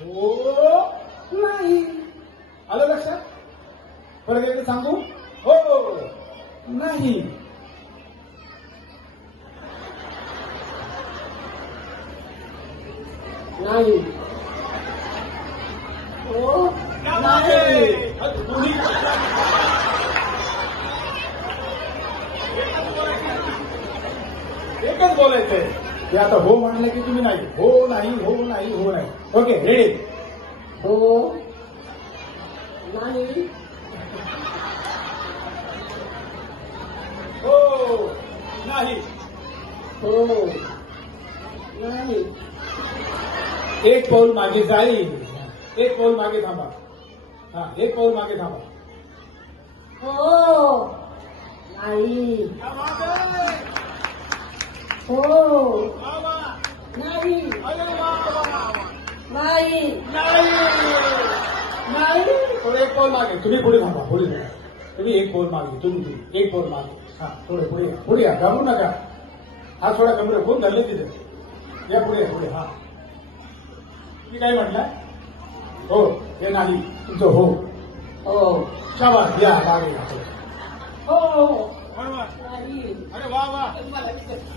हो नाही. आलं लक्षात? परत एकदा सांगू? हो, हो, हो. नाही. नाही. हो नाही. एकच बोलायचंय. ते आता हो म्हणलं की तुम्ही नाही. हो नाही हो नाही हो नाही. ओके रेडी हो. नाही. हो नाही. हो. नाही. एक पाऊल मागे जाईल. एक पाऊल मागे थांबा. हा एक पाऊल मागे थांबा. हो. नाही थोडं एक पाऊल मागे। तुम्ही. एक पाऊल मागे तुम्ही तुम्ही एक पाऊल मागे। हा थोडे पुढे पुढे या घाबरू नका हा थोडा कमरे कोण धरले तिथे या पुढे पुढे हा। मी काय म्हटलं? हो हे नाही तुमचं हो। हो। शाबास या मागे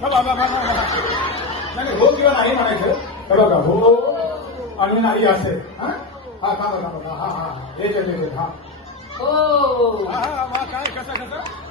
बाबा बाबा नाही हो किंवा नाही म्हणायचं हे बघा हो आणि नाही हाँ हाँ हा का बघा बघा हा हा एक हा हो काय कसं कसं